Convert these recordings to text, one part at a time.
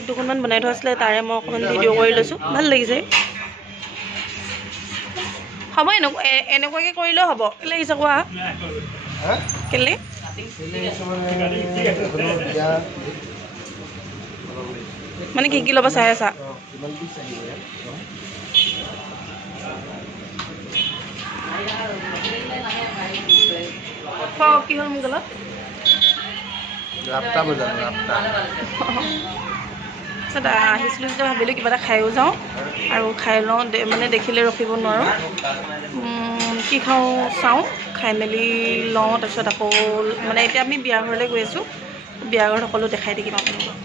plate দুখনমান বনাই থোৱা আছিলে তাৰে মই অকণমান ভিডিঅ' কৰি লৈছোঁ ভাল লাগিছে হ'ব এনেকুৱাকৈ কৰিলেও হ'ব কেলৈ আহিছে কোৱা কেলৈ মানে কি ল'ব চাই আছা কি হ'ল মোৰ গলত আহিছিলোঁ যেতিয়া ভাবিলোঁ কিবা এটা খায়ো যাওঁ আৰু খাই লওঁ মানে দেখিলে ৰখিব নোৱাৰোঁ কি খাওঁ চাওঁ খাই মেলি লওঁ তাৰপিছত আকৌ মানে এতিয়া আমি বিয়া ঘৰলৈ গৈ আছোঁ বিয়া ঘৰত সকলো দেখাই থাকিম আপোনালোকক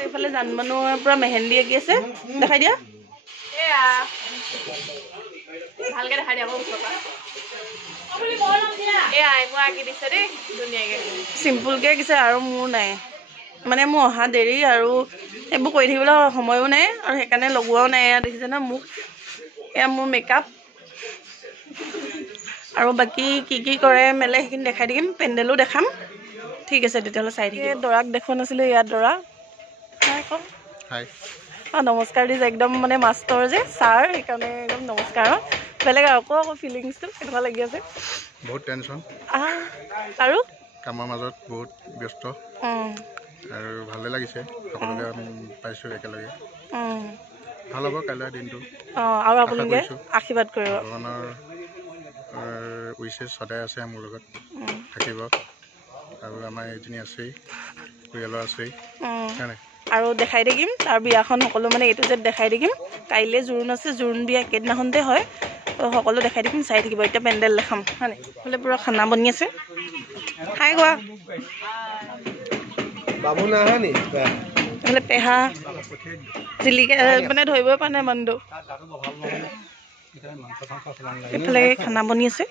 এইফালে জান মানুহৰ পৰা মেহেন্দি আঁকি আছে দেখাই দিয়া ভালকে দেখাই দিয়া চিম্পুলকে আঁকিছে আৰু মোৰ নাই মানে মোৰ অহা দেৰি আৰু এইবোৰ কৰি থাকিবলৈ সময়ো নাই আৰু সেইকাৰণে লগোৱাও নাই এয়া দেখিছে ন মোক এয়া মোৰ মেকআপ আৰু বাকী কি কৰে মেলে সেইখিনি দেখাই দিম পেণ্ডেলো দেখাম ঠিক আছে তেতিয়াহ'লে চাই থাকিম দৰাক দেখুৱা নাছিলোঁ ইয়াত দৰা নমস্কাৰ দিছে একদম মানে মাষ্টৰ যে ছাৰ সেইকাৰণে একদম নমস্কাৰ বেলেগ আকৌ ফিলিংছটো কেনেকুৱা লাগি আছে বহুত টেনশ্যন আৰু কামৰ মাজত বহুত ব্যস্ত আৰু ভালে লাগিছে সকলোকে পাইছোঁ একেলগে ভাল হ'ব কাইলৈ দিনটো আৰু আপোনালোকে আশীৰ্বাদ কৰিব ভগৱানৰ উইচেছ সদায় আছে মোৰ লগত থাকিব আৰু আমাৰ এইজনী আছেই পৰিয়ালৰ আছেই আৰু দেখাই থাকিম তাৰ বিয়াখন সকলো মানে এইটো যে দেখাই থাকিম কাইলৈ জোৰোণ আছে জোৰোণ বিয়া একেদিনাখনতে হয় সকলো দেখাই থাকিম চাই থাকিব এতিয়া পেণ্ডেল দেখাম হয় বোলে পুৰা খানা বনি আছে হাই কোৱা বাবু নাহা নি বোলে পেহা জিলিকা মানে ধৰিবই পৰা নাই মানুহটো এইফালে খানা বনি আছে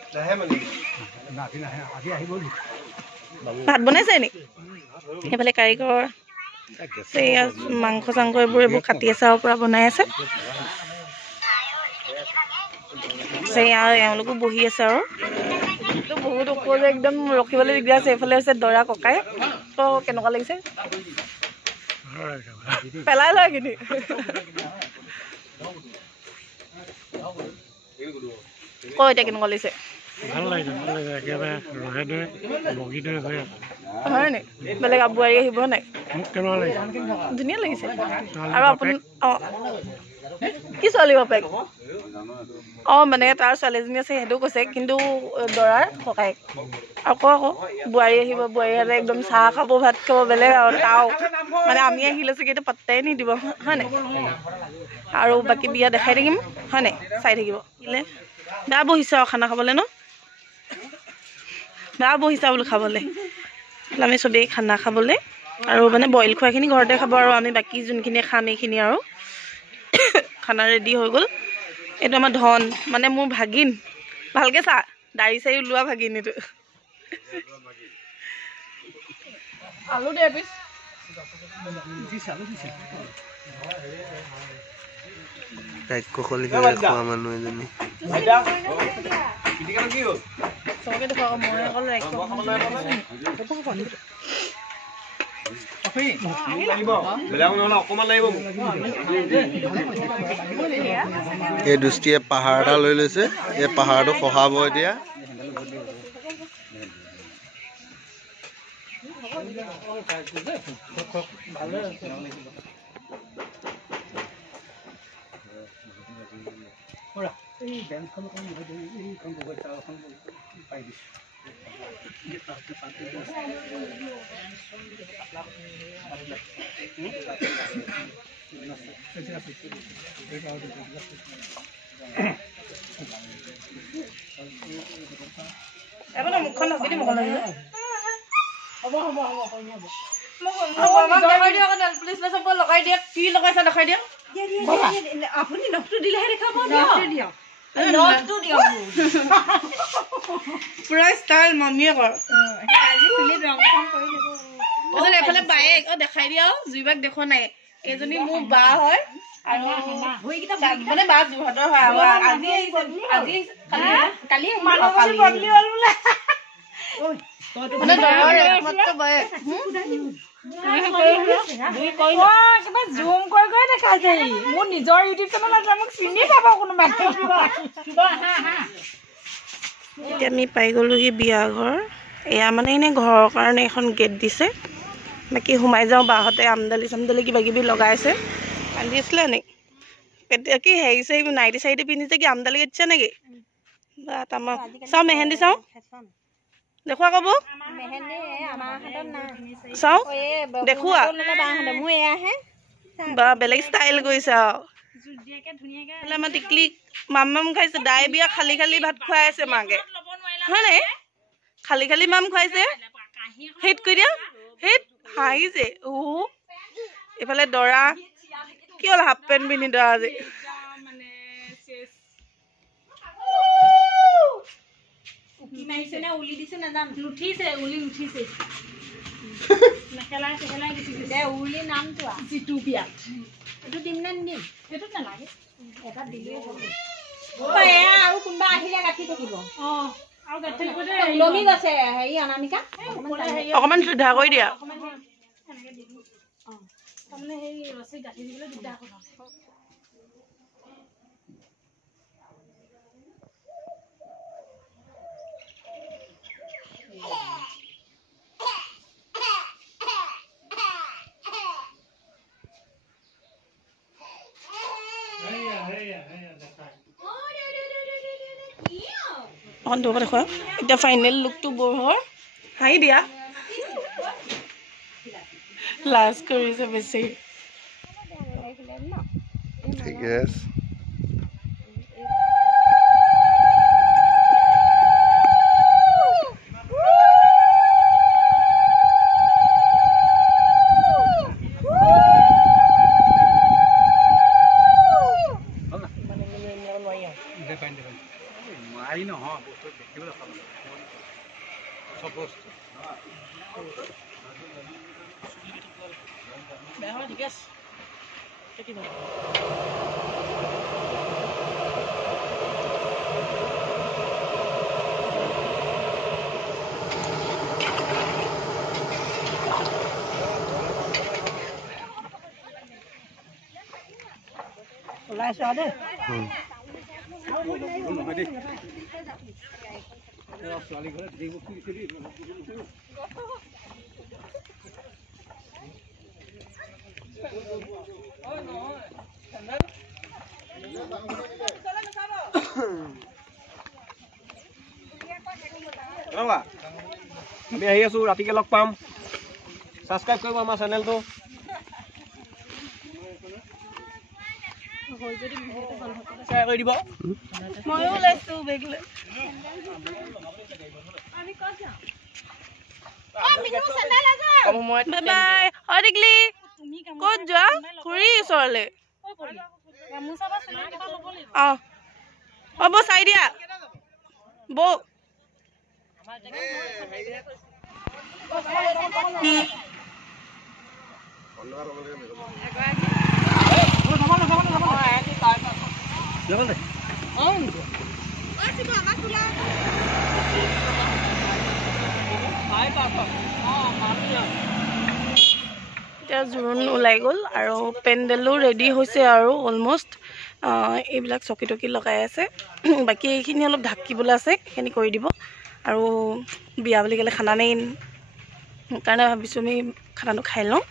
ভাত বনাইছে নি সেইফালে কাৰিকৰ মাংস চাংস এইবোৰ কাটি আছে আৰু পৰা বনাই আছে এওঁলোকো বহি আছে আৰু বহুত ওখ যে একদম ৰখিবলৈ দিগদাৰ আছে এইফালে হৈছে দৰা ককাই তো কেনেকুৱা লাগিছে পেলাই লয় কিন্তু ক এতিয়া কেনেকুৱা লাগিছে ভাল লাগিছে একেবাৰে ৰহে দৰে বগী দৰে হৈ আছে হয় নি বেলেগ বোৱাৰী আহিব নাই মোক কেনেকুৱা লাগিছে ধুনীয়া লাগিছে আৰু আপুনি কি ছোৱালী বাপেক মানে তাৰ ছোৱালীজনী আছে সেইটো কৈছে কিন্তু দৰাৰ ককায়েক আকৌ বোৱাৰী আহিব বোৱাৰী হ'লে একদম চাহ খাব ভাত খাব বেলেগ আৰু তাও মানে আমি আহিলে চাগে এইটো পাত্তাই নিদিব হয় নাই আৰু বাকী বিয়া দেখাই থাকিম হয় নাই চাই থাকিব বেয়া বহিছে আৰু খানা খাবলৈ ন বেয়া বহিছা বোলো খাবলৈ আমি চবেই খানা খাবলৈ আৰু মানে বইল খোৱাখিনি ঘৰতে খাব আৰু আমি বাকী যোনখিনি খাম এইখিনি আৰু খানা ৰেডি হৈ গ'ল এইটো আমাৰ ধন মানে মোৰ ভাগিন ভালকৈ চা দাড়ি চাৰি ওলোৱা ভাগিন এইটো আলু দে পিছ খোৱা মানুহ এজনী চবকে দেখুৱাব মই অকল এই দৃষ্টিয়ে পাহাৰ এটা লৈ লৈছে এই পাহাৰটো খহাব এতিয়া এবাৰ মুখখন ঢাকি দিম অকণ লাগিব লগাই দিয়ক কি লগাইছে দেখাই দিয়ক আপুনি নখটো দিলেহে দেখাব দিয়ক পুৰা ষ্টাইল মামীয়ে কৰ এফালে বায়েক দেখাই দিয়া জুইবাক দেখুৱা নাই এইজনী মোৰ বা হয় আৰু মানে বা যোৰহাটৰ হয় আজি জুম কৰি দেখাইছে মোৰ নিজৰ ইউটিউব চেনেল আছে মোক চিনি পাব কোনোবা এতিয়া আমি পাই গ'লোহি বিয়া ঘৰ এয়া মানে এনে ঘৰৰ কাৰণে এখন গেট দিছে বাকী সোমাই যাওঁ বাহঁতে আমদালি চামদালি কিবা কিবি লগাইছে কান্দি আছিলে নে কি হেৰি চেৰি নাইটি চাইটি পিন্ধিছে কি আমদালি দিছে নেকি বা তামা চাওঁ মেহেন্দি চাওঁ দেখুৱা ক'ব চাওঁ দেখুৱা বা বেলেগ ষ্টাইল কৰিছে আৰু আমাৰ টিকলি মাম খাইছে দাই বিয়া খালি খালি ভাত খুৱাই আছে মাকে হয় নাই খালি খালি মাম খুৱাইছে হিট কৰি দিয়া হিট হাঁহিছে এইফালে দৰা কি হ'ল হাফ পেণ্ট পিন্ধি দৰা আজি অকমান শ্ৰদ্ধা কৰি দিয়া অকণ দৌৰ দেখুৱা এতিয়া ফাইনেল লুকটো বৰ হয় হাঁহি দিয়া লাজ কৰিছে বেছি ঠিকে আছে আমি আহি আছো ৰাতিকে লগ পাম সাবস্ক্ৰাইব কৰিব আমাৰ চেনেলটো শ্বেয়াৰ কৰি দিব ময়ো ওলাইছো বেগলে বাই অৰিকলি ক'ত যোৱা খুৰী ওচৰলে বৌ চাই দিয়া বৌ এতিয়া জোৰোণ ওলাই গ'ল আৰু পেণ্ডেলো ৰেডি হৈছে আৰু অলমষ্ট এইবিলাক চকী টকী লগাই আছে বাকী এইখিনি অলপ ঢাকিবলৈ আছে সেইখিনি কৰি দিব আৰু বিয়া বুলি ক'লে খানা নেই সেইকাৰণে ভাবিছোঁ আমি খানাটো খাই লওঁ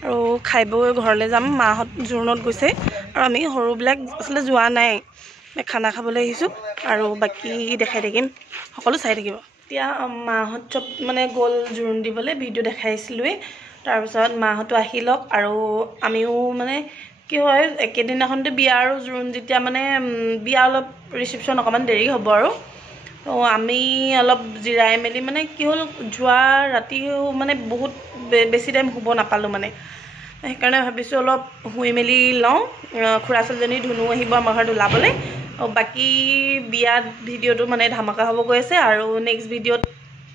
আৰু খাই বৈ ঘৰলৈ যাম মাহঁত জোৰোণত গৈছে আৰু আমি সৰুবিলাক আচলতে যোৱা নাই খানা খাবলৈ আহিছোঁ আৰু বাকী দেখাই থাকিম সকলো চাই থাকিব এতিয়া মাহঁত চব মানে গ'ল জোৰোণ দিবলৈ ভিডিঅ' দেখাইছিলোঁৱেই তাৰপিছত মাহঁতো আহি লওক আৰু আমিও মানে কি হয় একেদিনাখনতে বিয়া আৰু জোৰোণ যেতিয়া মানে বিয়া অলপ ৰিচিপশ্যন অকণমান দেৰি হ'ব আৰু তো আমি অলপ জিৰাই মেলি মানে কি হ'ল যোৱা ৰাতি মানে বহুত বেছি টাইম শুব নাপালোঁ মানে সেইকাৰণে ভাবিছোঁ অলপ শুই মেলি লওঁ খুৰা ছোৱালীজনী ধুনু আহিব আমাৰ ঘৰত ওলাবলৈ বাকী বিয়াত ভিডিঅ'টো মানে ধামাকা হ'ব গৈ আছে আৰু নেক্সট ভিডিঅ'ত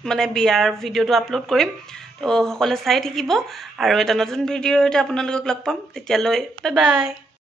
মানে বিয়াৰ ভিডিঅ'টো আপলোড কৰিম তো সকলোৱে চাই থাকিব আৰু এটা নতুন ভিডিঅ'তে আপোনালোকক লগ পাম তেতিয়ালৈ বাই বাই